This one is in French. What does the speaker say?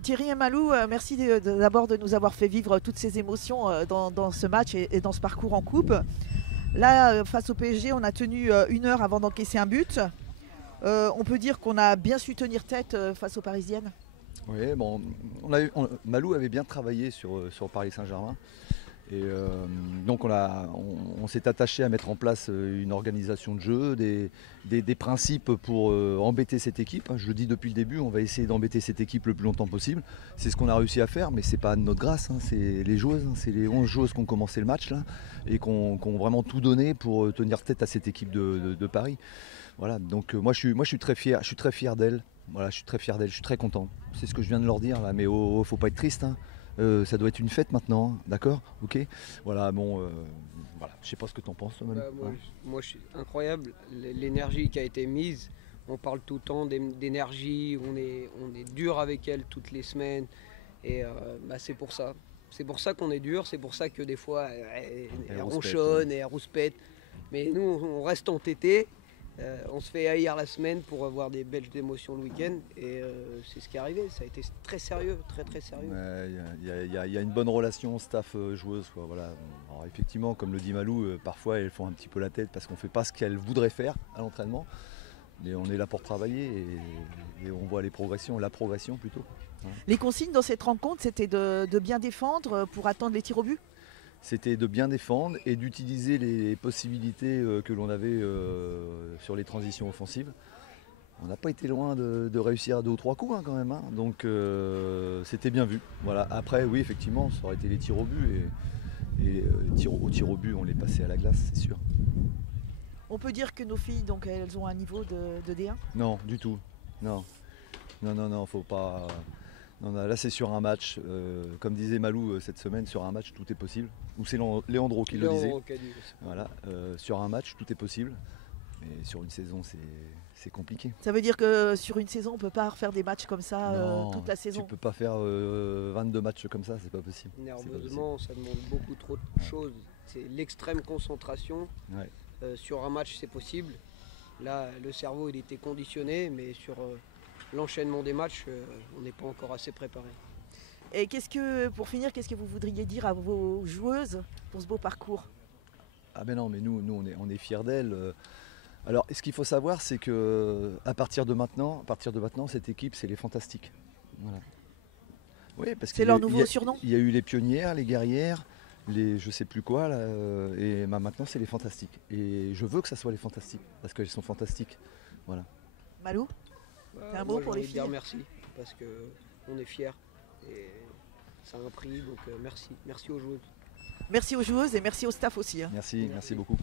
Thierry et Malou, merci d'abord de nous avoir fait vivre toutes ces émotions dans ce match et dans ce parcours en coupe. Là, face au PSG, on a tenu 1 heure avant d'encaisser un but. On peut dire qu'on a bien su tenir tête face aux Parisiennes. Oui, bon, Malou avait bien travaillé sur Paris Saint-Germain. Et donc on s'est attaché à mettre en place une organisation de jeu, des principes pour embêter cette équipe. Je le dis depuis le début, on va essayer d'embêter cette équipe le plus longtemps possible. C'est ce qu'on a réussi à faire, mais c'est pas de notre grâce, hein. C'est les joueuses, hein. C'est les 11 joueuses qui ont commencé le match là, et qui ont vraiment tout donné pour tenir tête à cette équipe de Paris. Voilà, donc moi je suis très fier, d'elle. Voilà, je suis très fier d'elle, je suis très content. C'est ce que je viens de leur dire là, mais faut pas être triste, hein. Ça doit être une fête maintenant, hein, d'accord? Ok. Voilà, bon, voilà. Je sais pas ce que tu en penses, toi, Manu. Moi, je suis incroyable. L'énergie qui a été mise, on parle tout le temps d'énergie, on est dur avec elle toutes les semaines. Et c'est pour ça. C'est pour ça qu'on est dur, c'est pour ça que des fois, elle ronchonne et elle rouspète. Mais nous, on reste entêtés. On se fait haïr la semaine pour avoir des belles émotions le week-end et c'est ce qui est arrivé, ça a été très sérieux, très sérieux. Il y a une bonne relation staff-joueuse. Voilà. Alors, effectivement, comme le dit Malou, parfois elles font un petit peu la tête parce qu'on ne fait pas ce qu'elles voudraient faire à l'entraînement. Mais on est là pour travailler et on voit la progression plutôt. Hein. Les consignes dans cette rencontre, c'était de bien défendre pour attendre les tirs au but. C'était de bien défendre et d'utiliser les possibilités que l'on avait sur les transitions offensives. On n'a pas été loin de réussir à 2 ou 3 coups, hein, quand même. Hein. Donc c'était bien vu. Voilà. Après, oui, effectivement, ça aurait été les tirs au but. Et au tir au but, on les passait à la glace, c'est sûr. On peut dire que nos filles, donc, elles ont un niveau de D1? Non, du tout. Non, faut pas... Non, là c'est sur un match, comme disait Malou cette semaine, sur un match tout est possible. Ou c'est Léandro qui le disait. Voilà, sur un match tout est possible, mais sur une saison c'est compliqué. Ça veut dire que sur une saison on ne peut pas refaire des matchs comme ça toute la saison? Tu peux pas faire 22 matchs comme ça, c'est pas possible. Nerveusement, ça demande beaucoup trop de choses. C'est l'extrême concentration. Ouais. Sur un match c'est possible. Là le cerveau il était conditionné, mais sur... l'enchaînement des matchs, on n'est pas encore assez préparé. Et pour finir, qu'est-ce que vous voudriez dire à vos joueuses pour ce beau parcours? Ah ben non, mais nous on est fiers d'elles. Alors, ce qu'il faut savoir, c'est que à partir de maintenant, cette équipe, c'est les Fantastiques. Voilà. Oui, parce que c'est leur nouveau surnom. Il y a eu les pionnières, les guerrières, les je sais plus quoi, là, et maintenant c'est les Fantastiques. Et je veux que ça soit les Fantastiques, parce qu'elles sont fantastiques. Voilà. Malou? C'est un mot pour les filles. Dire merci parce qu'on est fiers et ça a un prix, donc merci aux joueuses. Merci aux joueuses et merci au staff aussi. Hein. Merci beaucoup.